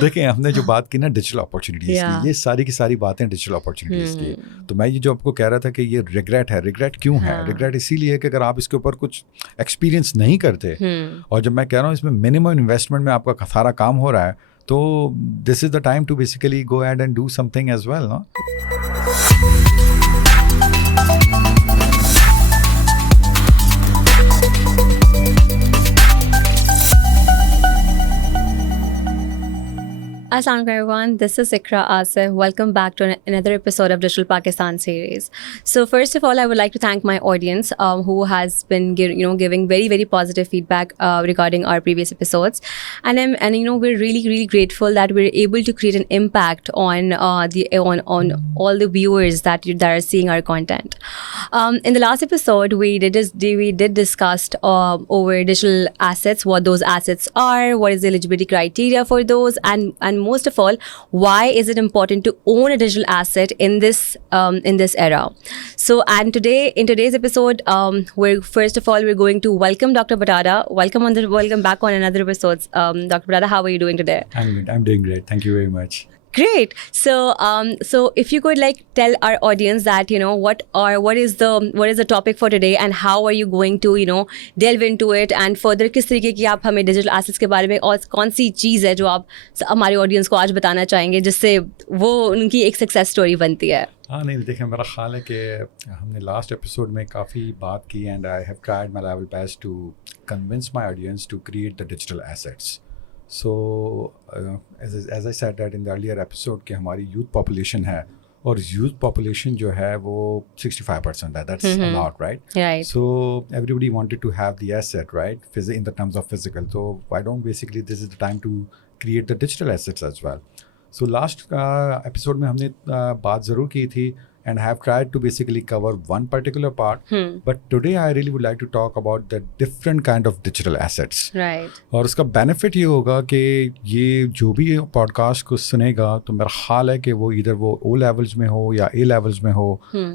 देखें, हमने जो बात की ना डिजिटल अपॉर्चुनिटीज़ की, ये सारी की सारी बातें डिजिटल अपॉर्चुनिटीज़ की। तो मैं ये जो आपको कह रहा था कि ये रिग्रेट है, रिग्रेट क्यों है? रिग्रेट इसीलिए है कि अगर आप इसके ऊपर कुछ एक्सपीरियंस नहीं करते, और जब मैं कह रहा हूँ इसमें मिनिमम इन्वेस्टमेंट में आपका सारा काम हो रहा है, तो this is the time to basically go ahead and do something as well, no? Assalamualaikum everyone, this is Iqra Asif. Welcome back to another episode of Digital Pakistan series. So first of all, I would like to thank my audience who has been giving very positive feedback regarding our previous episodes, and we're really grateful that we're able to create an impact on on all the viewers that are seeing our content. In the last episode, we did discuss over digital assets, what those assets are, what is the eligibility criteria for those, and most of all, why is it important to own a digital asset in this era? So, and in today's episode, we're going to welcome Dr. Batada. Welcome back on another episode. Dr. Batada, how are you doing today? I'm doing great. Thank you very much. Great. So if you could tell our audience that what is the topic for today and how are you going to delve into it and further किस तरीके की आप हमें digital assets के बारे में और कौन सी चीज़ है जो आप हमारे audience को आज बताना चाहेंगे जिससे वो उनकी एक success story बनती है? हाँ, नहीं, देखिए, मेरा ख्याल है कि हमने लास्ट एपिसोड में काफ़ी बात की and I have tried my level best to convince my audience to create the digital assets. So as I said that in the earlier episode कि हमारी youth population है और youth population जो है वो 65% है. That's a lot, right? Right. So everybody wanted to have the asset, right? In the terms of physical. So why don't basically this is the time to create the digital assets as well. So last episode में हमने बात ज़रूर की थी and have tried to basically cover one particular part. But today I really would like to talk about the different kind of digital assets. Right. और उसका benefit ये होगा कि ये जो भी podcast को सुनेगा तो मेरा ख्याल है कि वो इधर वो O levels में हो या A levels में हो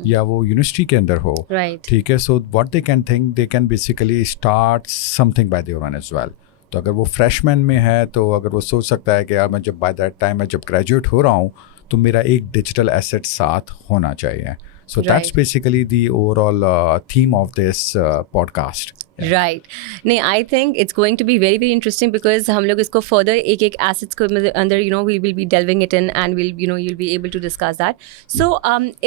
या वो यूनिवर्सिटी के अंदर हो. Right. ठीक है. So what they can think, they can basically start something by their own as well. तो अगर वो फ्रेशमैन में है तो अगर वो सोच सकता है कि यार मैं जब बाय दैट टाइम मैं जब ग्रेजुएट हो रहा हूँ तो मेरा एक डिजिटल एसेट साथ होना चाहिए. So that's basically the overall theme of this podcast. Right. नहीं, I think it's going to be very interesting because हम लोग इसको फर्दर एक एसेट्स को अंदर we will be delving it in and you'll be able to discuss that. So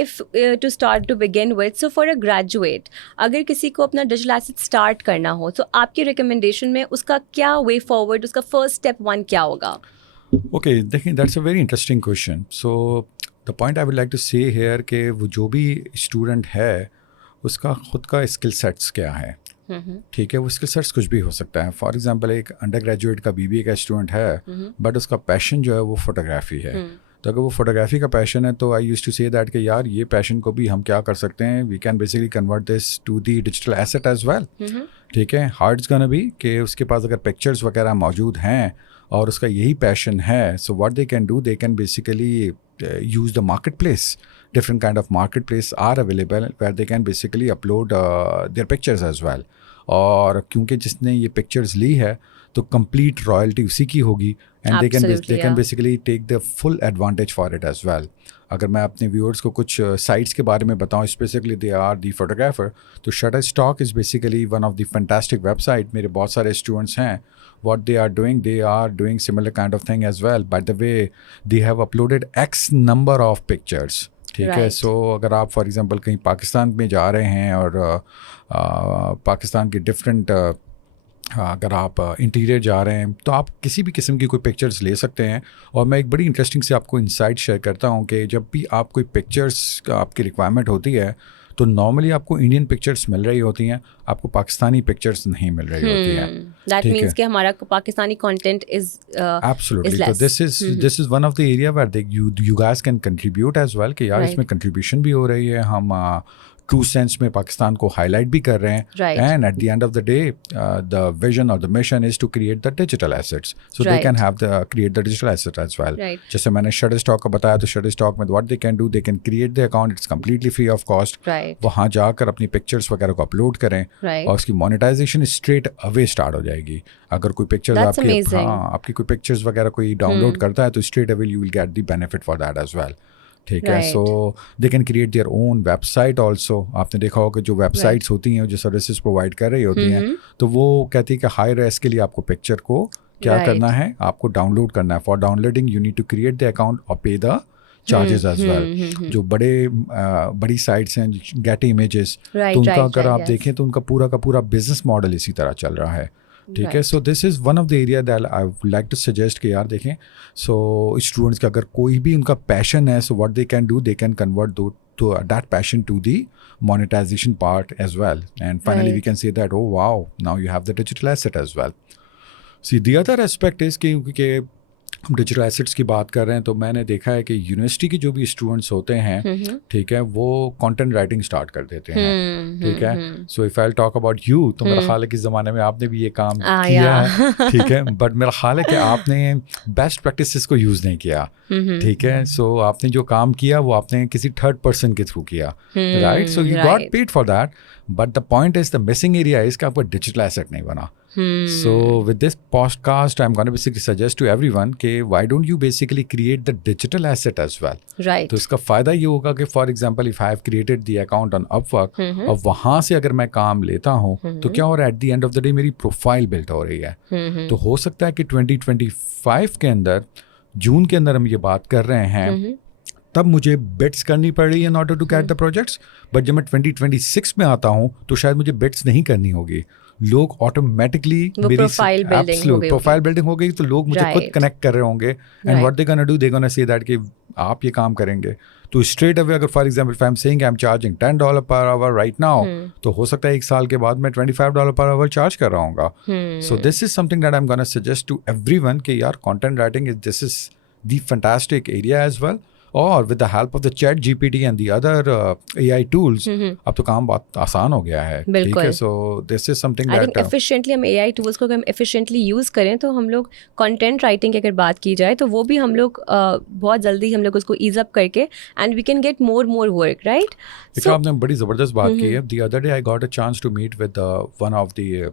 if to start to begin with, so for a graduate अगर किसी को अपना डिजिटल एसेट स्टार्ट करना हो तो आपकी रिकमेंडेशन में उसका क्या वे फॉरवर्ड, उसका फर्स्ट स्टेप 1 क्या होगा? Okay, देखिए, that's a very interesting question. So the point I would like to say here कि वो जो भी स्टूडेंट है उसका खुद का स्किल सेट्स क्या है. ठीक है, वो स्किल सेट्स कुछ भी हो सकता है. फॉर एग्जांपल एक अंडर ग्रेजुएट का BBA का स्टूडेंट है बट उसका पैशन जो है वो फोटोग्राफी है. तो अगर वो फोटोग्राफी का पैशन है तो I used to say that कि यार ये पैशन को भी हम क्या कर सकते हैं, we can basically convert this to the digital asset as well. ठीक है, हार्ड इज़ गोना बी कि उसके पास अगर पिक्चर्स वगैरह मौजूद हैं और उसका यही पैशन है, so what they can do, they can basically use the marketplace. Different kind of marketplace are available where they can basically upload their pictures as well. और क्योंकि जिसने ये पिक्चर्स ली है तो कंप्लीट रॉयल्टी उसी की होगी and they can basically take the full advantage for it as well. अगर मैं अपने व्यूअर्स को कुछ साइट्स के बारे में बताऊं, specifically they are the photographer, तो Shutterstock is basically one of the fantastic website. मेरे बहुत सारे स्टूडेंट्स हैं, what they are doing similar kind of thing as well. By the way, they have uploaded X number of pictures. ठीक है. सो अगर आप for example कहीं पाकिस्तान में जा रहे हैं और पाकिस्तान के डिफरेंट अगर आप इंटीरियर जा रहे हैं तो आप किसी भी किस्म की कोई पिक्चर्स ले सकते हैं. और मैं एक बड़ी इंटरेस्टिंग से आपको इंसाइट शेयर करता हूँ कि जब भी आप कोई पिक्चर्स आपकी रिक्वायरमेंट होती है तो नॉर्मली आपको इंडियन पिक्चर्स मिल रही होती हैं, आपको पाकिस्तानी पिक्चर्स नहीं मिल रही होती हैं. दैट मींस कि हमारा पाकिस्तानी कंटेंट इज एब्सोल्युटली. तो this is one of the area where you guys can contribute as well कि यार इसमें कंट्रीब्यूशन भी हो रही है, हम ट्रू सेंस में पाकिस्तान को हाईलाइट भी कर रहे हैं. Right. And at the end of the day the vision और the mission is to create the digital assets, so they can have the create the digital asset as well. जैसे मैंने Shutterstock का बताया, तो शटरस्टॉक में what they can do, they can create the account, it's completely free of cost. वहाँ जाकर अपनी pictures वगैरह को अपलोड करें और उसकी मोनेटाइजेशन स्ट्रेट अवे स्टार्ट हो जाएगी. अगर कोई पिक्चर्स आपकी कोई पिक्चर्स वगैरह कोई डाउनलोड करता है, तो straight away you will get the benefit for that as well. ठीक है. So they can create their own website also. आपने देखा होगा जो वेबसाइट्स होती हैं जो सर्विसेज प्रोवाइड कर रही होती हैं, तो वो कहती है कि हाई रेस के लिए आपको पिक्चर को क्या करना है, आपको डाउनलोड करना है. For downloading you need to create the account और pay the charges as well. जो बड़ी साइट्स हैं, गेट इमेजेस, तो उनका अगर आप देखें तो उनका पूरा का पूरा बिजनेस मॉडल इसी तरह चल रहा है. ठीक है. So this is one of the area that I would like to suggest कि यार देखें, सो स्टूडेंट्स का अगर कोई भी उनका पैशन है, so what they can do, they can convert to that passion to the monetization part as well, and finally we can say that, oh wow, now you have the digital asset as well. See, the other aspect is कि हम digital assets की बात कर रहे हैं, तो मैंने देखा है कि यूनिवर्सिटी के जो भी स्टूडेंट्स होते हैं, ठीक है, वो कंटेंट राइटिंग स्टार्ट कर देते हैं. ठीक है. So if I talk about you, तो मेरा ख्याल है कि ज़माने में आपने भी ये काम किया है. ठीक है. बट मेरा ख्याल है कि आपने बेस्ट प्रैक्टिसेस को यूज़ नहीं किया. ठीक है. सो आपने जो काम किया वो आपने किसी थर्ड पर्सन के थ्रू किया, right. So you got paid for that, but the point is, the missing area is कि आपका डिजिटल एसेट नहीं बना. So with this podcast, I'm going to basically suggest to everyone कि why don't you basically create the digital asset as well. Right. तो इसका फ़ायदा ये होगा कि for example if I have created the account on Upwork, और वहाँ से अगर मैं काम लेता हूँ, तो क्या हो रहा है, at the end of the day मेरी प्रोफाइल बिल्ड हो रही है. तो हो सकता है कि 2025 के अंदर, जून के अंदर हम ये बात कर रहे हैं, तब मुझे बिट्स करनी पड़ रही है in order to get the projects. But जब मैं 2026 में आता हूँ, तो शायद मुझे बिट्स नहीं करनी होगी. लोग ऑटोमेटिकली मेरी प्रोफाइल बिल्डिंग हो गई, तो लोग मुझे खुद कनेक्ट कर रहे होंगे. And what they gonna do, they gonna say that कि आप ये काम करेंगे, तो स्ट्रेट अवे अगर for example I am saying I am charging $10 per our right now, तो हो सकता है 1 साल के बाद मैं $25 पर आवर चार्ज कर रहा हूँगा. So this is something that I am gonna suggest to everyone कि यार content writing is this is the fantastic area as well. और with the help of the chat GPT and the other AI tools, अब तो काम बहुत आसान हो गया है. ठीक है. So this is something that efficiently हम AI टूल्स को अगर हम एफिशिएंटली यूज़ करें, तो हम लोग कंटेंट राइटिंग की अगर बात की जाए, तो वो भी हम लोग बहुत जल्दी हम लोग उसको ईज अप करके and we can get more work, right. देखो, आपने बड़ी ज़बरदस्त बात की है. The other day I got a chance to meet with one of the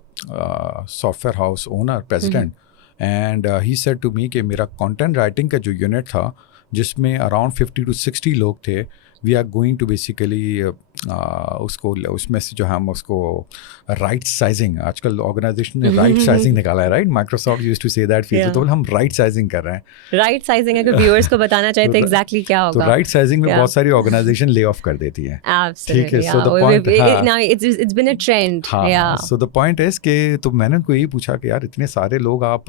software house owner president, and he said to me कि मेरा कंटेंट राइटिंग का जो यूनिट था, जिसमें अराउंड 50 to 60 लोग थे, we are going to basically उसमें से जो हम उसको राइट साइजिंग, आजकल ऑर्गेनाइजेशन ने राइट साइजिंग निकाला है, right. Microsoft used to say that feature, तो हम राइट साइजिंग कर रहे हैं. राइट साइजिंग अगर व्यूअर्स को बताना चाहे तो एग्जैक्टली क्या होगा, तो राइट साइजिंग में बहुत सारी ऑर्गेनाइजेशन ले ऑफ कर देती है. ठीक है. So the point, now it's been a trend. So the point is कि, तो मैंने उनको यही पूछा कि यार इतने सारे लोग आप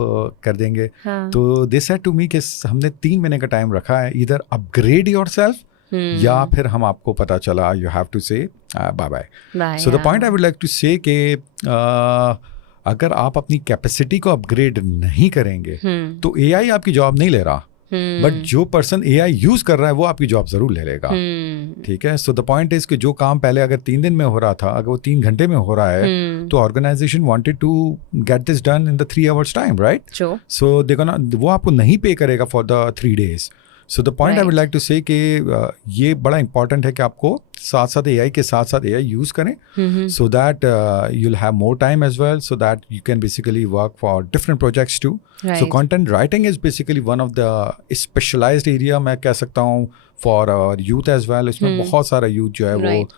कर देंगे, तो दे सेड टू मी कि हमने 3 महीने का टाइम रखा है, इधर अपग्रेड योरसेल्फ, या फिर हम आपको पता चला you have to say bye bye. So the point I would like to say कि अगर आप अपनी कैपेसिटी को अपग्रेड नहीं करेंगे, तो AI आपकी जॉब नहीं ले रहा, बट जो पर्सन AI यूज कर रहा है वो आपकी जॉब जरूर ले लेगा. ठीक है. सो द पॉइंट इज कि जो काम पहले अगर 3 दिन में हो रहा था, अगर वो 3 घंटे में हो रहा है, तो organisation wanted to get this done in the 3 hours time, right. So देखो ना, वो आपको नहीं पे करेगा for the 3 days. So the point I would like to say कि ये बड़ा इंपॉर्टेंट है कि आपको साथ साथ AI के साथ साथ AI यूज़ करें, so that you will have more time as well, so that you can basically work for different projects too. So content writing is basically one of the specialized area, मैं कह सकता हूँ, for youth as well. इसमें बहुत सारा youth जो है वो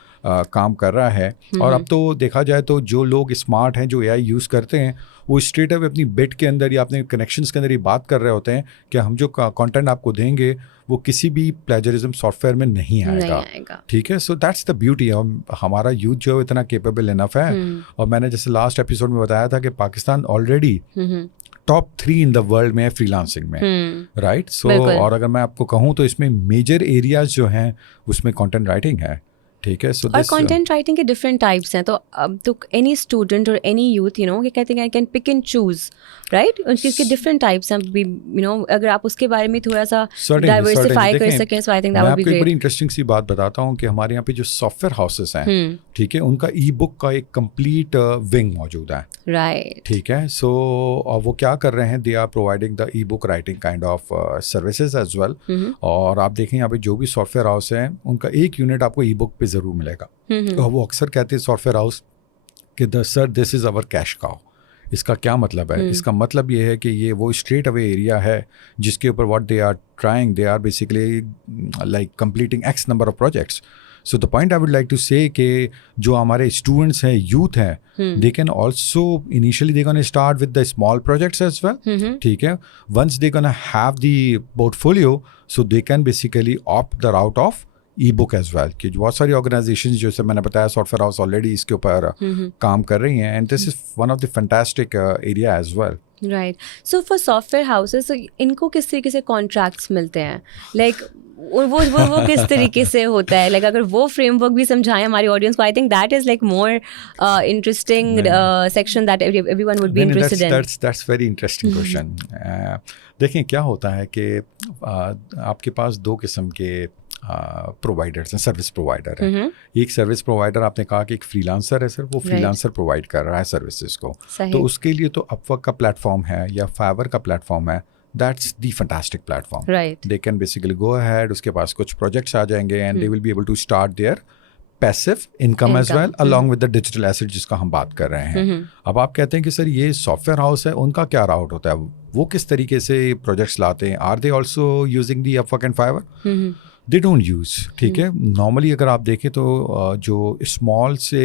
काम कर रहा है. और अब तो देखा जाए तो जो लोग स्मार्ट हैं, जो AI यूज़ करते हैं, वो स्ट्रेट अवे अपनी बिट के अंदर या अपने कनेक्शंस के अंदर ये बात कर रहे होते हैं कि हम जो कंटेंट आपको देंगे वो किसी भी प्लेजरिज्म सॉफ्टवेयर में नहीं आएगा. ठीक है. So that's the beauty. हमारा यूथ जो है इतना केपेबल इनफ है. और मैंने जैसे लास्ट एपिसोड में बताया था कि Pakistan already top 3 in the world में है फ्रीलांसिंग में, राइट. सो और अगर मैं आपको कहूँ तो इसमें मेजर एरियाज जो हैं उसमें कंटेंट राइटिंग है. ठीक है. So और this कंटेंट राइटिंग के डिफरेंट टाइप्स हैं, तो एनी स्टूडेंट और एनी यूथ ये कहते हैं I can pick and choose, right? उसके डिफरेंट टाइप्स हैं, अगर आप उसके बारे में थोड़ा सा डाइवर्सिफाई कर सकें, सो आई थिंक दैट मैं वुड बी आपको एक बड़ी ग्रेट. इंटरेस्टिंग सी बात बताता हूँ कि हमारे यहाँ पे जो सॉफ्टवेयर हाउसेस हैं, ठीक है, उनका ई बुक का एक कंप्लीट विंग मौजूद है. राइट. ठीक है. सो वो क्या कर रहे हैं, they are providing the ebook writing kind of services as well. और आप देखें यहाँ पे जो भी सॉफ्टवेयर हाउस है, उनका एक यूनिट आपको ई बुक पे ज़रूर मिलेगा. तो वो अक्सर कहते हैं सॉफ्टवेयर हाउस कि sir this is our cash cow. इसका क्या मतलब है? इसका मतलब ये है कि ये वो स्ट्रेट अवे एरिया है जिसके ऊपर what they are trying, they are basically like completing X number of projects. So the point I would like to say कि जो हमारे स्टूडेंट्स हैं, यूथ हैं, they can also initially they gonna start with the small projects as well. ठीक है. Once they gonna have the portfolio, so they can basically opt the route of ebook as well. कि बहुत सारी organisation जैसे मैंने बताया software house already इसके ऊपर काम कर रही हैं, and this is one of the fantastic area as well. Right. So for software houses, इनको किस तरीके से कॉन्ट्रैक्ट्स मिलते हैं? लाइक वो किस तरीके से होता है? लाइक अगर वो फ्रेमवर्क भी समझाएं हमारी ऑडियंस को, I think that is like more interesting section that everyone would be interested in. That's very interesting question. देखें क्या होता है कि आपके पास दो किस्म के प्रोवाइडर्स हैं, सर्विस प्रोवाइडर हैं. एक सर्विस प्रोवाइडर आपने कहा कि एक फ्रीलांसर है सर, वो फ्रीलांसर प्रोवाइड कर रहा है सर्विसेज को. तो उसके लिए तो अपवर्क का प्लेटफॉर्म है या फाइवर का प्लेटफॉर्म है. That's the fantastic platform. They can basically go ahead, उसके पास कुछ प्रोजेक्ट्स आ जाएंगे and they will be able to start their passive income as well along with the digital asset जिसका हम बात कर रहे हैं. अब आप कहते हैं कि सर ये सॉफ्टवेयर हाउस है, उनका क्या राउट होता है, वो किस तरीके से प्रोजेक्ट्स लाते हैं? Are they also using the Upwork and Fiverr? They don't use. ठीक है. नॉर्मली अगर आप देखें तो जो स्मॉल से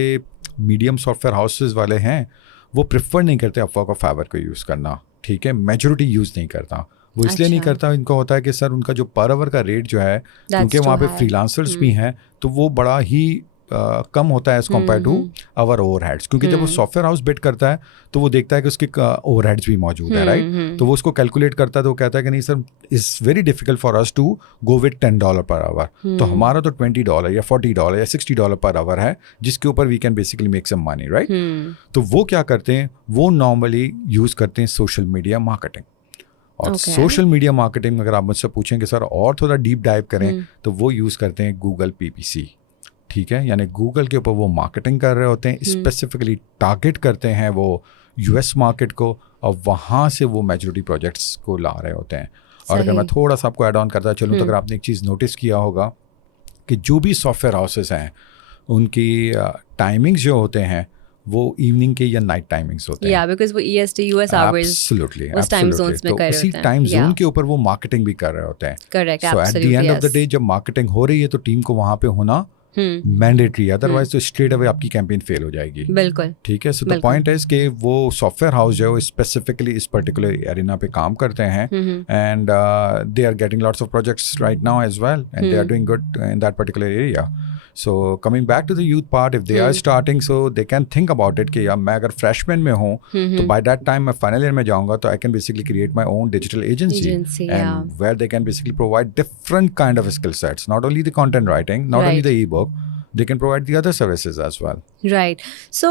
मीडियम सॉफ्टवेयर हाउसेज वाले हैं वो प्रेफर नहीं करते अपवर्क और फाइवर को यूज़ करना. ठीक है. मेजॉरिटी यूज़ नहीं करता. वो इसलिए नहीं करता, इनको होता है कि सर उनका जो पर आवर का रेट जो है, क्योंकि वहाँ पे फ्रीलांसर्स भी हैं, तो वो बड़ा ही कम होता है as compared to our overheads. क्योंकि जब वो सॉफ्टवेयर हाउस बिड करता है तो वो देखता है कि उसके ओवरहेड्स भी मौजूद है, राइट? तो वो उसको कैलकुलेट करता है, तो वो कहता है कि नहीं sir, it's very difficult for us to go with $10 per our. तो हमारा तो $20 या $40 या $60 पर आवर है जिसके ऊपर we can basically make some money, right? तो वो क्या करते हैं, वो नॉर्मली यूज़ करते हैं सोशल मीडिया मार्केटिंग. और सोशल मीडिया मार्केटिंग अगर आप मुझसे पूछें कि सर और थोड़ा डीप डाइव करें, तो वो यूज़ करते हैं गूगल PPC. ठीक है. यानी गूगल के ऊपर वो मार्केटिंग कर रहे होते हैं, स्पेसिफिकली टारगेट करते हैं वो US मार्केट को, और वहाँ से वो मेजॉरिटी प्रोजेक्ट्स को ला रहे होते हैं. और अगर मैं थोड़ा सा आपको ऐड ऑन करता चलूँ, तो अगर आपने एक चीज़ नोटिस किया होगा कि जो भी सॉफ्टवेयर हाउसेस हैं उनकी टाइमिंग्स जो होते हैं वो इवनिंग के या नाइट टाइमिंग्स होते हैं. बिकॉज़ वो EST US आवर्स एब्सोल्युटली उस टाइम जोन्स में कर रहे होते हैं. उसी टाइम जोन के ऊपर वो मार्केटिंग भी कर रहे होते हैं. Correct. So at the end of the day जब मार्केटिंग हो रही है तो टीम को वहाँ पे होना मैंडेटरी, अदरवाइज तो स्ट्रेट अवे आपकी कैंपेन फेल हो जाएगी. बिल्कुल. ठीक है. सो द पॉइंट इज कि वो सॉफ्टवेयर हाउस जो है वो स्पेसिफिकली इस पर्टिकुलर एरिना पे काम करते हैं, and they are getting lots of projects right now as well, and they are doing good in that particular area. So coming back to the youth part, if they are starting, so they can think about it कि यार मैं अगर freshman में हूँ, तो by that time मैं final year में जाऊँगा, तो I can basically create my own digital agency and where they can basically provide different kind of skill sets, not only the content writing, not only the ebook, they can provide the other services as well. Right. So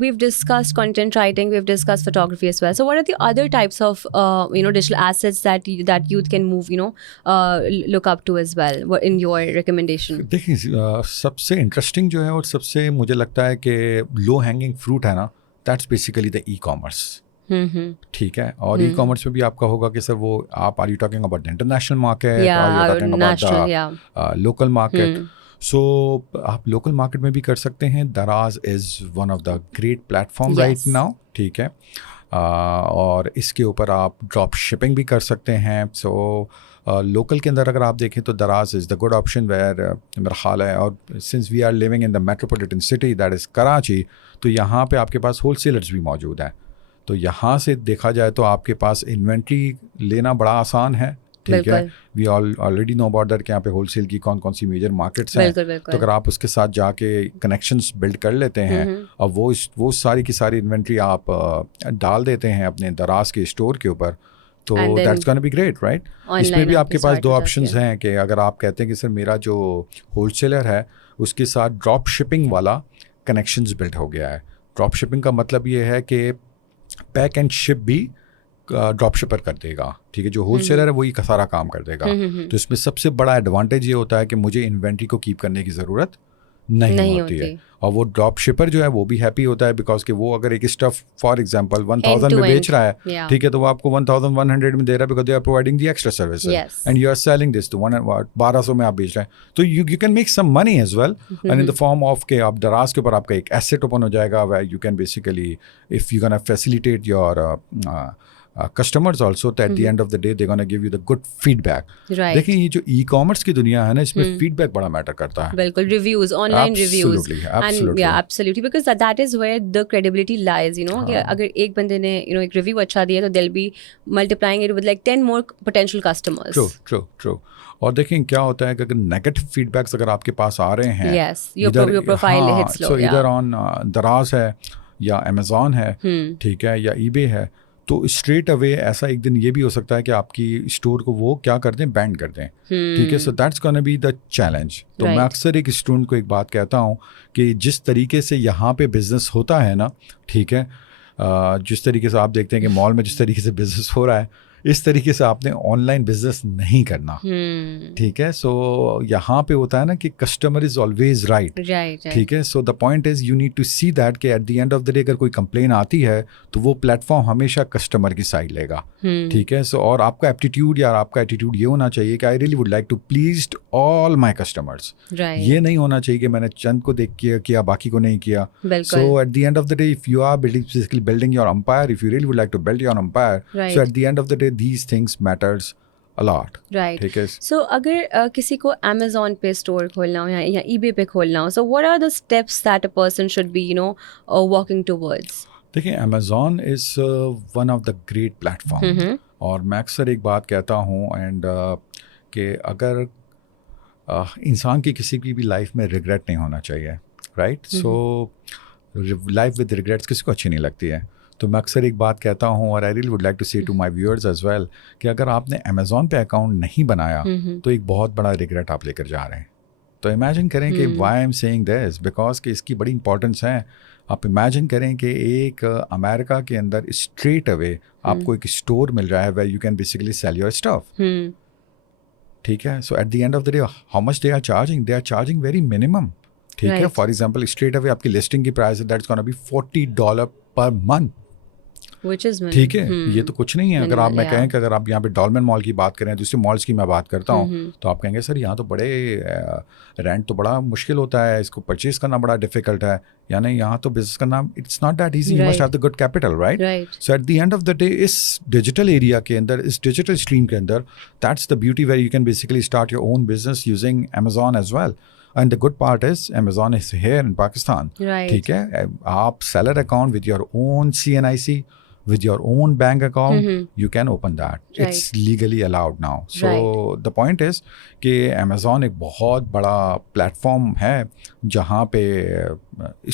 we've discussed content writing, we've discussed photography as well. So what are the other types of digital assets that youth can move, look up to as well? What in your recommendation? देखिए, सबसे interesting जो है और सबसे मुझे लगता है कि लो हैंगिंग फ्रूट है ना, दैट्स बेसिकली द ई-कॉमर्स. ठीक है. और ई-कॉमर्स में भी आपका होगा कि सर वो आप are you talking about the international market, और you talking about the local market. So आप लोकल मार्केट में भी कर सकते हैं. Daraz is one of the great platform right now. ठीक है. और इसके ऊपर आप ड्रॉप शिपिंग भी कर सकते हैं. सो लोकल के अंदर अगर आप देखें तो Daraz is the good option where मेरा ख्याल है. और since we are living in the metropolitan city that is Karachi, तो यहाँ पे आपके पास होलसेलर्स भी मौजूद हैं. तो यहाँ से देखा जाए तो आपके पास इन्वेंट्री लेना बड़ा आसान है. ठीक है. We already know about that कि यहाँ पे होलसेल की कौन कौन सी मेजर मार्केट्स हैं. तो अगर आप उसके साथ जाके कनेक्शंस बिल्ड कर लेते हैं और वो सारी की सारी इन्वेंट्री आप डाल देते हैं अपने दराज के स्टोर के ऊपर, तो that's gonna be great, right? इसमें भी आपके पास दो ऑप्शंस हैं कि अगर आप कहते हैं कि सर मेरा जो होलसेलर है उसके साथ ड्रॉप शिपिंग वाला कनेक्शंस बिल्ड हो गया है। ड्रॉप शिपिंग का मतलब ये है कि पैक एंड शिप भी ड्रॉप शिपर कर देगा, ठीक है, जो होलसेलर है वही सारा काम कर देगा। तो इसमें सबसे बड़ा एडवांटेज ये होता है कि मुझे इन्वेंट्री को कीप करने की ज़रूरत नहीं होती है, और वो ड्रॉप शिपर जो है वो भी हैप्पी होता है बिकॉज कि वो अगर एक स्टफ फॉर एग्जांपल 1000 में बेच रहा है, ठीक है, तो वो आपको 1100 में दे रहा है because they are providing the extra service and you are selling this तो 1200 में आप बेच रहे हैं, तो you can make some money as well and in the form of के आप दराज के ऊपर आपका एक एसेट ओपन हो जाएगा where you can basically if you can facilitate your customers also that at the end of the day they're going to give you the good feedback. Right. देखिए ये जो e-commerce की दुनिया है ना इसमें feedback बड़ा मैटर करता है. बिल्कुल, reviews, online reviews. Absolutely. And yeah, absolutely, because that is where the credibility lies, you know. कि अगर एक बंदे ने एक review अच्छा दिया तो they'll be multiplying it with like 10 more potential customers. True. और देखें क्या होता है कि अगर नेगेटिव फीडबैक्स अगर आपके पास आ रहे हैं, yes, your profile hits low, so either on दराज है या Amazon है, ठीक है, या eBay है, तो स्ट्रेट अवे ऐसा एक दिन ये भी हो सकता है कि आपकी स्टोर को वो क्या कर दें, बैन कर दें, ठीक है। So that's gonna be the challenge. तो मैं अक्सर एक स्टूडेंट को एक बात कहता हूँ कि जिस तरीके से यहाँ पे बिजनेस होता है ना, ठीक है, जिस तरीके से आप देखते हैं कि मॉल में जिस तरीके से बिजनेस हो रहा है, इस तरीके से आपने ऑनलाइन बिजनेस नहीं करना, ठीक है। सो यहाँ पे होता है ना कि कस्टमर इज ऑलवेज राइट, ठीक है। So the point is you need to see that कि at the end of the day अगर कोई कंप्लेन आती है तो वो प्लेटफॉर्म हमेशा कस्टमर की साइड लेगा, ठीक है। सो और आपका एप्टीट्यूड या आपका एटीट्यूड ये होना चाहिए कि I really would like to please all my customers. ये नहीं होना चाहिए कि मैंने चंद को देख किया बाकी को नहीं किया। So at the end of the day if you are building your empire, if you really would like to build your empire, so at the end of the day these things matters a lot. Right. ठीक है। So अगर किसी को Amazon पे store खोलना हो या eBay पे खोलना हो, so what are the steps that a person should be, walking towards? देखिए, Amazon is one of the great platform. और मैं अक्सर एक बात कहता हूँ एंड कि अगर इंसान की किसी की भी लाइफ में रिग्रेट नहीं होना चाहिए, right. So life with regrets किसी को अच्छी नहीं लगती है। तो मैं अक्सर एक बात कहता हूँ और I really would like to say to my viewers as well कि अगर आपने अमेज़ॉन पे अकाउंट नहीं बनाया तो एक बहुत बड़ा रिग्रेट आप लेकर जा रहे हैं। तो इमेजिन करें कि why I am saying this, because कि इसकी बड़ी इंपॉर्टेंस है। आप इमेजिन करें कि एक अमेरिका के अंदर स्ट्रेट अवे आपको एक स्टोर मिल रहा है where you can basically sell your stuff, ठीक है। So at the end of the day how much they are charging very minimum, ठीक है। फॉर एग्जाम्पल स्ट्रेट अवे आपकी लिस्टिंग की प्राइस है that's gonna be $40 per month, ठीक है। ये तो कुछ नहीं है। अगर आप मैं कहें कि अगर आप यहाँ पे डॉलमेन मॉल की बात करें, दूसरे मॉल्स की मैं बात करता हूँ, तो आप कहेंगे सर यहाँ तो बड़े रेंट तो बड़ा मुश्किल होता है, इसको परचेज करना बड़ा डिफिकल्ट है, यानी यहाँ तो बिजनेस करना it's not that easy, you must have the good capital, right. So at the end of the day इस डिजिटल एरिया के अंदर, इस डिजिटल स्ट्रीम के अंदर, that's the beauty where you can basically start your own business using Amazon as well. And the good part is Amazon is here in Pakistan, ठीक है। आप seller account with your own CNIC, with your own bank account, you can open that. It's legally allowed now. So the point is कि Amazon एक बहुत बड़ा platform है जहाँ पे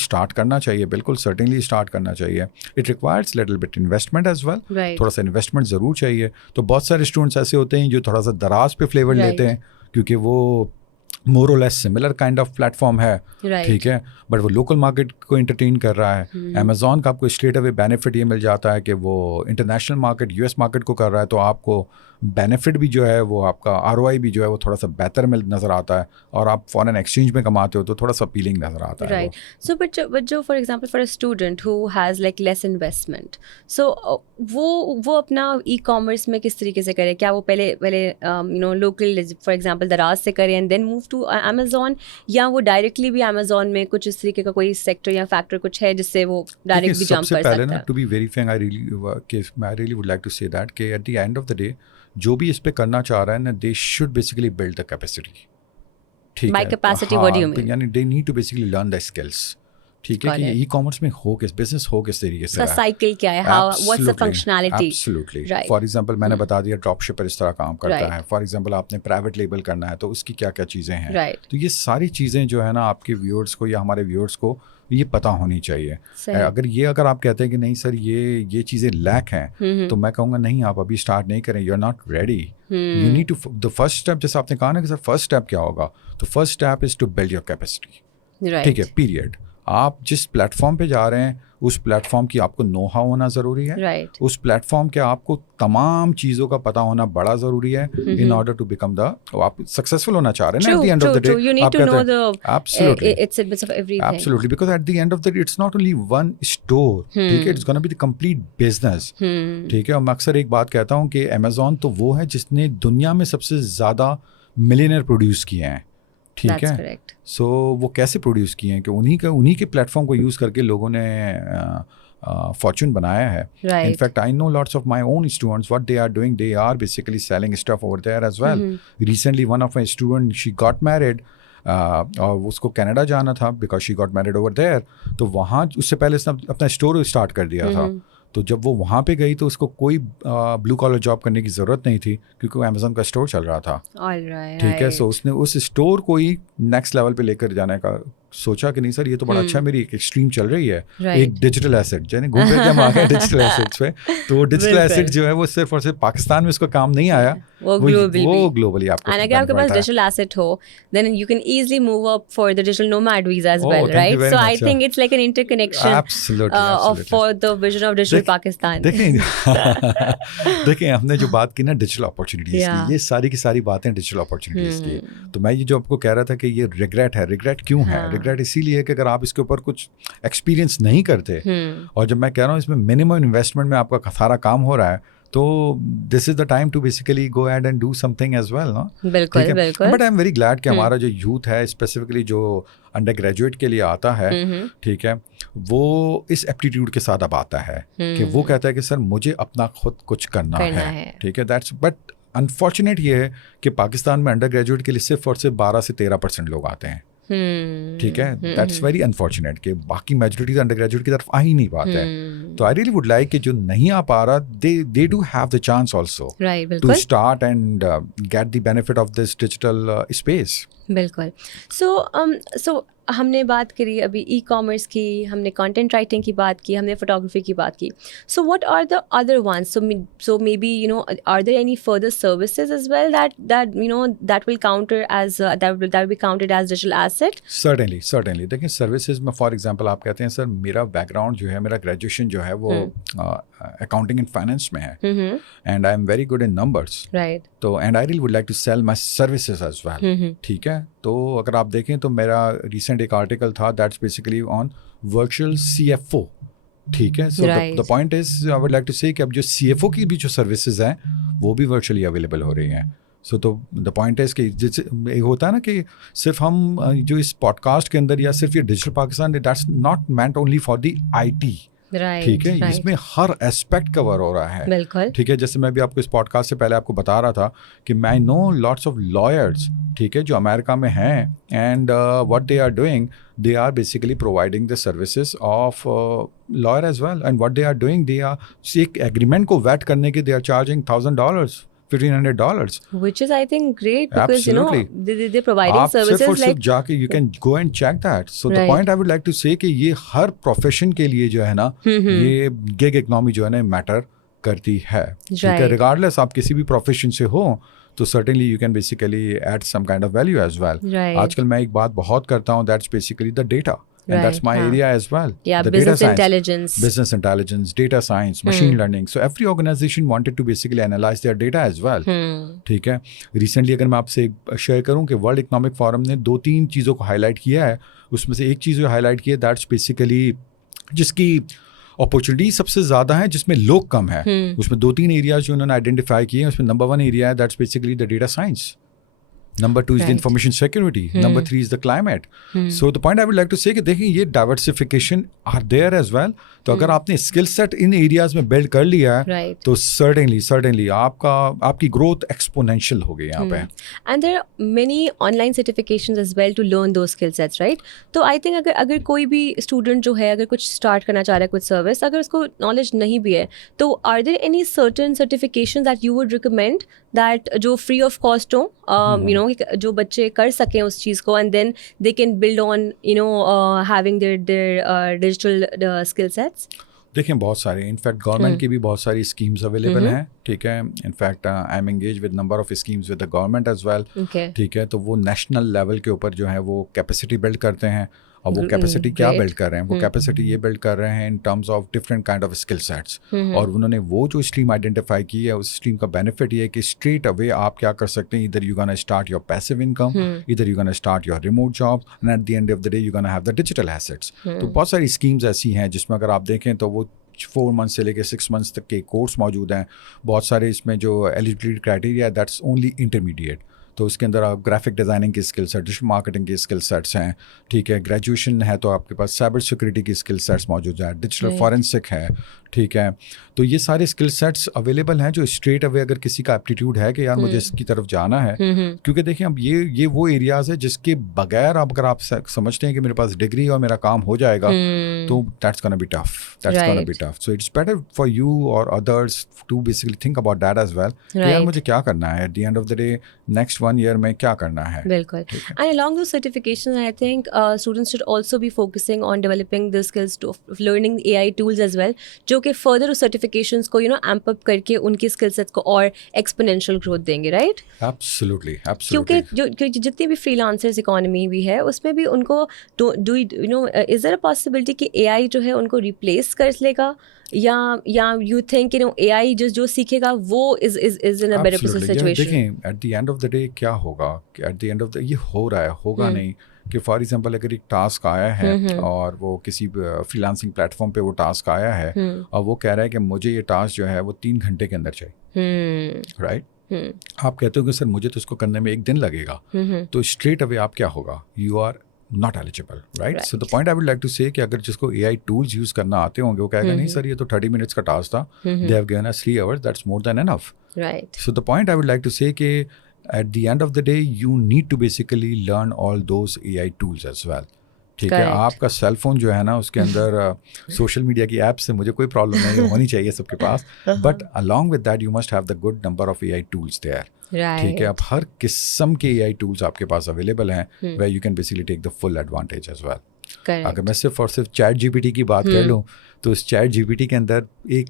स्टार्ट करना चाहिए, बिल्कुल सर्टेनली स्टार्ट करना चाहिए। It requires little bit investment as well, थोड़ा सा इन्वेस्टमेंट ज़रूर चाहिए। तो बहुत सारे स्टूडेंट्स ऐसे होते हैं जो थोड़ा सा दराज पे फ्लेवर लेते हैं क्योंकि वो मोर और less similar kind of platform है, ठीक है, बट वो लोकल मार्केट को एंटरटेन कर रहा है। Amazon का आपको स्ट्रेट अवे बेनिफिट ये मिल जाता है कि वो इंटरनेशनल मार्केट, US मार्केट को कर रहा है, तो आपको बेनिफिट भी जो है वो आपका ROI भी जो है वो थोड़ा सा बेहतर मिल नज़र आता है, और आप फॉरेन एक्सचेंज में कमाते हो तो थोड़ा सा अपीलिंग नज़र आता है। राइट। सो बट जो for example for a student who has like less investment, so वो अपना ई-कॉमर्स में किस तरीके से करे? क्या वो पहले लोकल फॉर एग्जांपल दराज से करें and then move to Amazon, या वो डायरेक्टली भी Amazon में कुछ इस तरीके का कोई सेक्टर या फैक्टर कुछ है जिससे वो डायरेक्ट भी जंप कर सकता है? ना, to be very frank, I really would like to say that कि at the end of the day जो भी इस पे करना चाह रहा है ना, they should basically build the capacity, ठीक है। By capacity what do you mean? यानी they need to basically learn the skills, ठीक है, कि ई कॉमर्स में हो किस बिजनेस हो किस तरीके से, साइकिल क्या है, how what's the functionality. Absolutely. For example मैंने बता दिया ड्रॉप शिपर इस तरह काम करता है। फॉर एग्जांपल आपने प्राइवेट लेबल करना है तो उसकी क्या क्या चीज़ें हैं। तो ये सारी चीज़ें जो है ना आपके व्यूअर्स को या हमारे व्यूअर्स को ये पता होनी चाहिए। अगर आप कहते हैं कि नहीं सर ये चीज़ें लैक हैं, तो मैं कहूँगा नहीं, आप अभी स्टार्ट नहीं करें, you are not ready. You need to the first step, जैसे आपने कहा ना कि सर फर्स्ट स्टेप क्या होगा, तो first step is to build your capacity. ठीक है, पीरियड। आप जिस प्लेटफॉर्म पे जा रहे हैं उस प्लेटफॉर्म की आपको नो हाउ होना ज़रूरी है। उस प्लेटफॉर्म के आपको तमाम चीज़ों का पता होना बड़ा ज़रूरी है in order to become the, आप सक्सेसफुल होना चाह रहे हैं ना, at the end of the day आप कहते हैं absolutely, because at the end of the day it's not only one store, ठीक है, it's gonna be the complete business. ठीक है, और मैं अक्सर एक बात कहता हूँ कि अमेजोन तो वो है जिसने दुनिया में सबसे ज़्यादा मिलियनेयर प्रोड्यूस किए हैं। ठीक है, सो वो कैसे प्रोड्यूस किए हैं कि उन्हीं के प्लेटफॉर्म को यूज़ करके लोगों ने फॉर्चून बनाया है। In fact I know lots of my own students what they are doing, they are basically selling stuff over there as well. Recently one of my student she got married और उसको Canada जाना था because she got married over there, तो वहाँ उससे पहले उसने अपना स्टोर स्टार्ट कर दिया था। तो जब वो वहाँ पे गई तो उसको कोई ब्लू कॉलर जॉब करने की ज़रूरत नहीं थी क्योंकि वो अमेजोन का स्टोर चल रहा था। ठीक है, सो उसने उस स्टोर को ही नेक्स्ट लेवल पे लेकर जाने का सोचा कि नहीं सर ये तो बड़ा अच्छा, मेरी एक स्ट्रीम चल रही है, एक डिजिटल एसेट, यानी घूम फिर के हम आ गए डिजिटल एसेट्स पे। तो डिजिटल एसेट जो है वो सिर्फ और सिर्फ पाकिस्तान में उसको काम नहीं आया, वो ग्लोबली आपको। एंड अगर आपके पास डिजिटल एसेट हो then you can easily move up for the digital nomad visa as well, right? So I think it's like an interconnection of for the vision of digital Pakistan. देखें हमने जो बात की ना डिजिटल अपॉर्चुनिटीज की, ये सारी की सारी बातें डिजिटल अपॉर्चुनिटीज की। तो मैं ये जो आपको कह रहा था कि ये रिग्रेट है, रिग्रेट क्यों है? रिग्रेट इसीलिए कि अगर आप इसके ऊपर कुछ एक्सपीरियंस नहीं करते, और जब मैं कह रहा हूँ इसमें मिनिमम इन्वेस्टमेंट में आपका सारा काम हो रहा है, तो this is the time to basically go ahead and do something as well, ना? बिल्कुल बिल्कुल। But I am very glad कि हमारा जो यूथ है, स्पेसिफिकली जो अंडर ग्रेजुएट के लिए आता है, ठीक है, वो इस एप्टीट्यूड के साथ अब आता है कि वो कहता है कि सर मुझे अपना खुद कुछ करना है। ठीक है, दैट्स बट अनफॉर्चुनेट ये है कि पाकिस्तान में अंडर ग्रेजुएट के लिए सिर्फ और सिर्फ 12 से 13% लोग आते हैं। ठीक है, दैट्स वेरी अनफॉर्चुनेट कि बाकी मेजोरिटी अंडर ग्रेजुएट की तरफ आ ही नहीं पाते हैं। तो आई रियली वुड लाइक कि जो नहीं आ पा रहा, they do have the chance also to start and get the benefit of this digital space. बिल्कुल। सो हमने बात करी अभी ई कॉमर्स की, हमने कंटेंट राइटिंग की बात की, हमने फोटोग्राफी की बात की। So what are the other ones? So maybe you know are there any further services as well that you know that will counter as that will be counted as digital asset? Certainly देखिए, services में for example आप कहते हैं sir मेरा background जो है, मेरा graduation जो है वो अकाउंटिंग एंड फाइनेंस में है, and I am very good in numbers, right? तो and I really would like to sell my services as well. ठीक है, तो अगर आप देखें तो मेरा रिसेंट एक आर्टिकल था that's basically on virtual CFO। ठीक है, so the point is I would like to say कि अब जो CFO की भी जो सर्विसेज हैं वो भी वर्चुअली अवेलेबल हो रही हैं। सो तो द पॉइंट इज कि जैसे एक होता है ना कि सिर्फ हम जो इस पॉडकास्ट के अंदर या सिर्फ ये digital Pakistan, that's not meant only for the IT। ठीक है, इसमें हर एस्पेक्ट कवर हो रहा है। बिल्कुल। ठीक है, जैसे मैं भी आपको इस पॉडकास्ट से पहले आपको बता रहा था कि मैं नो लॉट्स ऑफ लॉयर्स, ठीक है, जो अमेरिका में हैं, and what they are doing, they are basically providing the services of lawyer as well, and what they are doing, they are एक agreement को vet करने के they are charging $1,000, $1,500, which is I think great because absolutely. You know they're providing services सिर्फ like जाके you can go and check that. So the point I would like to say कि ये हर profession के लिए जो है ना, ये गिग इकोनॉमी जो है ना मैटर करती है। ठीक है, रिगार्डलेस आप किसी भी प्रोफेशन से हो, तो certainly you can basically add some kind of value as well. आजकल मैं एक बात बहुत करता हूँ, that's basically the data. And that's my area as well. Yeah, the business business intelligence, data science, machine learning. So every organization wanted to basically analyze their data as well. ठीक है, recently अगर मैं आपसे share करूँ कि world economic forum ने 2-3 चीज़ों को हाईलाइट किया है, उसमें से एक चीज़ जो हाईलाइट की है दैट्स बेसिकली जिसकी अपॉर्चुनिटी सबसे ज़्यादा है, जिसमें लोग कम है, उसमें 2-3 एरियाज जो उन्होंने आइडेंटिफाई किए हैं। उसमें नंबर 1 एरिया है that's basically the data science. Number 2 is the Right. information security. Number 3 is the climate. So the point I would like to say कि देखिए ये diversification are there as well. तो अगर आपने skill set इन areas में build कर लिया है Right. तो certainly आपकी growth exponential हो गई यहाँ पे. And there are many online certifications as well to learn those skill sets, right? तो I think अगर कोई भी student जो है अगर कुछ start करना चाह रहा है कुछ service, अगर उसको knowledge नहीं भी है तो are there any certain certifications that you would recommend that जो free of cost हो, you know, जो बच्चे कर सकें उस चीज़ को and then they can build on, you know, having their digital skill sets? देखिए बहुत सारे इनफैक्ट गवर्नमेंट की भी बहुत सारी स्कीम्स अवेलेबल हैं. ठीक है, in fact I am engage with number of schemes with the government as well. ठीक है, तो वो नेशनल लेवल के ऊपर जो है वो कैपेसिटी बिल्ड करते हैं. और वो कैपेसिटी क्या बिल्ड कर रहे हैं? वो कैपेसिटी ये बिल्ड कर रहे हैं in terms of different kind of skill sets. और उन्होंने वो जो स्ट्रीम आइडेंटिफाई की है उस स्ट्रीम का बेनिफिट ये है कि स्ट्रेट अवे आप क्या कर सकते हैं. इधर you gonna start your passive income, इधर you gonna start your remote job and at the end of the day you gonna have the digital assets. तो बहुत सारी स्कीम्स ऐसी हैं जिसमें अगर आप देखें तो वो 4 मंथ्स से लेकर 6 मंथ्स तक के कोर्स मौजूद हैं. बहुत सारे इसमें जो eligibility criteria that's only intermediate. तो उसके अंदर आप ग्राफिक डिज़ाइनिंग की स्किल सेट, डिजिटल मार्केटिंग की स्किल सेट्स हैं. ठीक है, ग्रेजुएशन है तो आपके पास साइबर सिक्योरिटी की स्किल सेट्स मौजूद हैं, डिजिटल फॉरेंसिक है. ठीक है, तो ये सारे स्किल सेट्स अवेलेबल हैं जो स्ट्रेट अवे अगर किसी का एप्टीट्यूड है कि यार मुझे इसकी तरफ जाना है. क्योंकि देखिए अब ये वो एरियाज है जिसके बगैर अब अगर आप समझते हैं कि मेरे पास डिग्री और मेरा काम हो जाएगा तो that's gonna be tough. So it's better for you और others to basically think about that as well. यार मुझे क्या करना है at the end of the day, next 1 year में क्या करना है. बिल्कुल. And along those certifications, I think students should also be focusing on developing the skills of learning AI tools as well, जो कि further उस certifications को amp up करके उनकी skill sets को और exponential growth देंगे, right? Absolutely. क्योंकि जितनी भी freelancers economy भी है उसमें भी उनको is there a possibility कि AI जो है उनको replace कर लेगा या you think AI जो सीखेगा वो is in a better situation? देखें eight the end of the day क्या होगा, eight the end of the ये हो रहा है, होगा नहीं कि फॉर एग्जांपल अगर एक टास्क आया है और वो किसी फ्रीलांसिंग प्लेटफॉर्म पे वो टास्क आया है और वो कह रहा है कि मुझे ये टास्क जो है वो 3 घंटे के अंदर चाहिए, राइट? आप कहते हो कि सर मुझे तो इसको करने में 1 दिन लगेगा, तो स्ट्रेट अवे आप क्या होगा, you are not eligible, right? So the point I would like to say कि अगर जिसको AI tools use करना आते होंगे वो कहेगा नहीं सर ये तो 30 minutes का टास्क था, they have given us 3 hours, that's more than enough. Right. So the point I would like to say कि at the end of the day you need to basically learn all those AI tools as well. ठीक है, आपका cell phone जो है ना उसके अंदर social media की ऐप से मुझे कोई प्रॉब्लम नहीं होनी चाहिए सबके पास, but along with that you must have the good number of AI tools there. ठीक है, अब हर किस्म के AI tools आपके पास अवेलेबल हैं where you can basically take the full advantage as well. अगर मैं सिर्फ और सिर्फ चैट GPT की बात कर लूँ तो इस चैट GPT के अंदर एक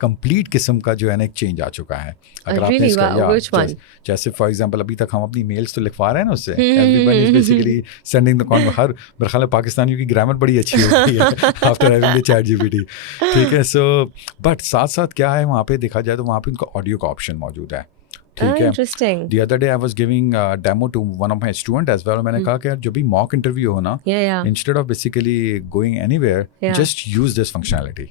कंप्लीट किस्म का जो है ना एक चेंज आ चुका है. अगर आपने इसका जैसे फॉर एग्जांपल अभी तक हम अपनी मेल्स तो लिखवा रहे हैं ना उससे, everybody is basically sending the con. हर मेरे ख्याल में पाकिस्तानियों की ग्रामर बड़ी अच्छी होती है after having the chat GPT. ठीक है, सो बट साथ साथ क्या है वहाँ पे देखा जाए तो वहाँ पे उनका ऑडियो का ऑप्शन मौजूद है. ठीक है, the other day I was giving demo to one of my student as well. मैंने कहा कि यार जब भी मॉक इंटरव्यू हो ना, instead of basically going anywhere just use this functionality.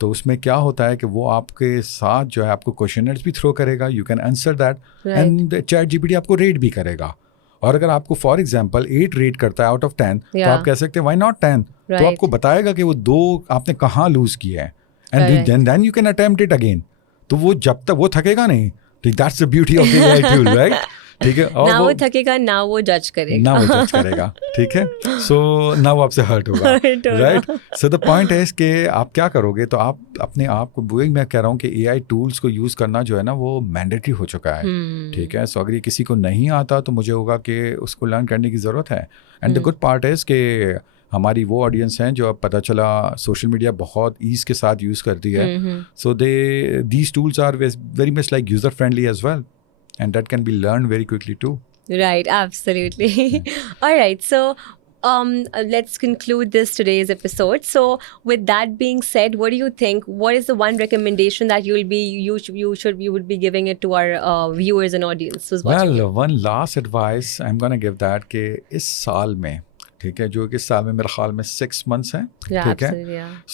तो उसमें क्या होता है कि वो आपके साथ जो है आपको क्वेश्चनर्स भी थ्रो करेगा, you can answer that and chat GPT आपको रेट भी करेगा. और अगर आपको फॉर एग्जांपल 8 रेट करता है आउट ऑफ 10 तो आप कह सकते हैं व्हाई नॉट 10. तो आपको बताएगा कि वो 2 आपने कहाँ लूज किए हैं and then you can attempt it again. तो वो जब तक वो थकेगा नहीं. That's the beauty of the AI tool, right? ठीक है, और ना वो थकेगा ना वो जज करेगा. ठीक है, सो ना वो आपसे हर्ट होगा, राइट? सो द पॉइंट है कि आप क्या करोगे, तो आप अपने आप को, वही मैं कह रहा हूँ कि AI टूल्स को यूज़ करना जो है ना वो मैंडेटरी हो चुका है. ठीक है, सो अगर ये किसी को नहीं आता तो मुझे होगा कि उसको लर्न करने की ज़रूरत है. एंड द गुड पार्ट है कि हमारी वो ऑडियंस हैं जो अब पता चला सोशल मीडिया बहुत ईज़ के साथ यूज़ करती है. So these tools are very much like user friendly as well. And that can be learned very quickly too. Right, absolutely. All right, so let's conclude today's episode. So with that being said, what do you think? What is the one recommendation that you would be giving it to our viewers and audience who's watching? Well, one last advice I'm going to give that कि इस साल में, ठीक है, जो कि इस साल में मेरे ख्याल में 6 months हैं, ठीक है,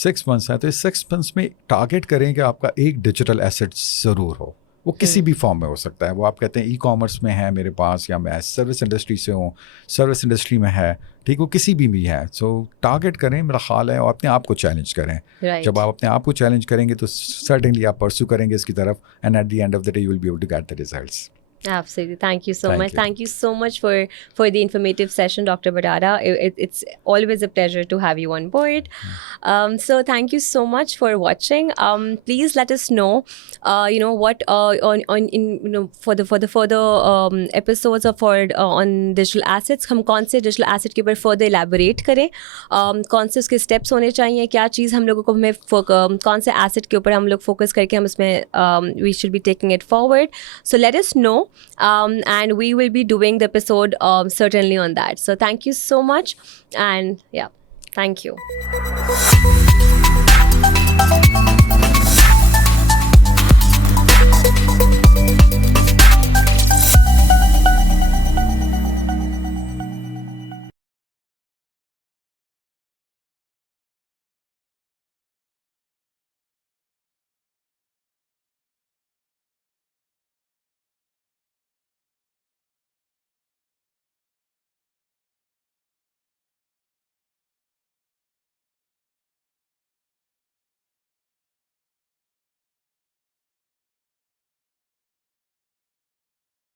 6 months है, तो इस 6 months में टारगेट करें कि आपका एक डिजिटल एसेट ज़रूर हो. वो किसी भी फॉर्म में हो सकता है। वो आप कहते हैं ई कॉमर्स में है मेरे पास, या मैं सर्विस इंडस्ट्री से हूँ, सर्विस इंडस्ट्री में है, ठीक, वो किसी भी है। सो टारगेट करें, मेरा ख्याल है, और अपने आप को चैलेंज करें। Right. जब आप अपने आप को चैलेंज करेंगे तो सर्टेनली आप परस्यू करेंगे इसकी तरफ, and at the end of the day you will be able to get the results. Absolutely. Thank you so Thank much. you. Thank you so much for the informative session, Dr. Batada. It's always a pleasure to have you on board. So thank you so much for watching. Please let us know, what on in for the further episodes of on digital assets. हम कौन से digital asset के ऊपर further elaborate करें, कौन से उसके steps होने चाहिए, क्या चीज़ हम लोगों को हमें कौन से asset के ऊपर हम लोग focus करके हम उसमें we should be taking it forward. So let us know. And we will be doing the episode certainly on that. So thank you so much, and yeah, thank you.